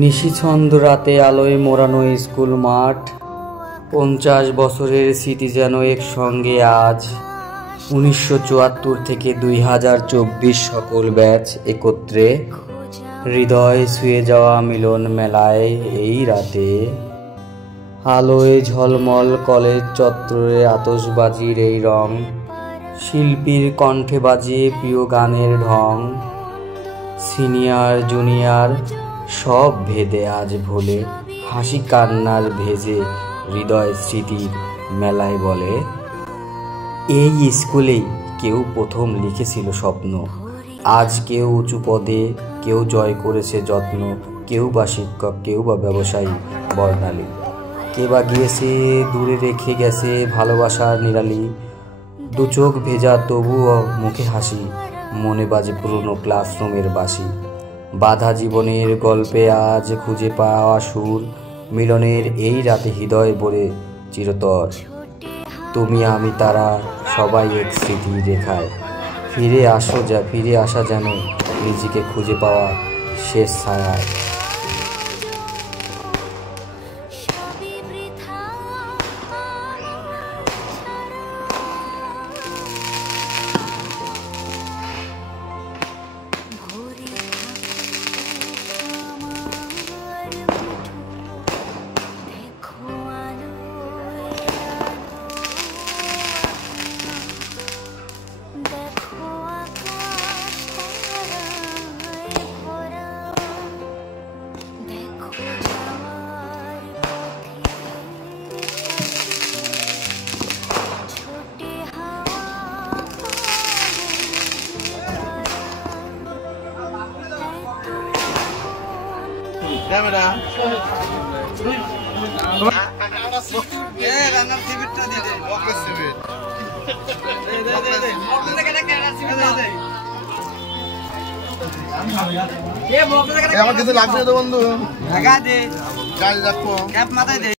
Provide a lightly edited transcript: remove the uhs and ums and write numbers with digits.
নিশিছন্দ রাতে আলোয় মোড়ানো স্কুল মাঠ, 50 বছরের স্মৃতি যেন একসঙ্গে আজ। 1974 থেকে 2024 সকল ব্যাচ একত্রে, হৃদয় ছুঁয়ে যাওয়া মিলন মেলায় এই রাতে। আলোয় ঝলমল কলেজ চত্বরে আতশবাজির এই রং, শিল্পীর কণ্ঠে বাজে প্রিয় গানের ঢং। সিনিয়র জুনিয়র সব ভেদে আজ ভোলে, হাসি কান্নার ভেজে হৃদয় স্মৃতির মেলায় বলে। এই স্কুলেই কেউ প্রথম লিখেছিল স্বপ্ন, আজ কেউ উঁচু পদে, কেউ জয় করেছে যত্ন। কেউ বা শিক্ষক, কেউ বা ব্যবসায়ী বর্ণালী, কে বা গিয়েছে দূরে রেখে গেছে ভালোবাসার নিরালি। দু চোখ ভেজা তবুও মুখে হাসি, মনে বাজে পুরনো ক্লাসরুমের বাঁশি। বাধা জীবনের গল্পে আজ খুঁজে পাওয়া সুর, মিলনের এই রাতে হৃদয় ভরে চিরতর। তুমি আমি তারা সবাই এক স্মৃতি রেখায়, ফিরে আসা যেন নিজেকে খুঁজে পাওয়া শেষ ছায়ায়। ক্যামেরা এ রান্নার সিভিটটা দিয়ে দে, বকের সিভিট দে বকের থেকে ক্যামেরা সিভিট দে। এ বকের থেকে আমার কিছু লাগবে তো বন্ধু, টাকা দে, কাজ রাখবো, ক্যাপ মাথায় দে।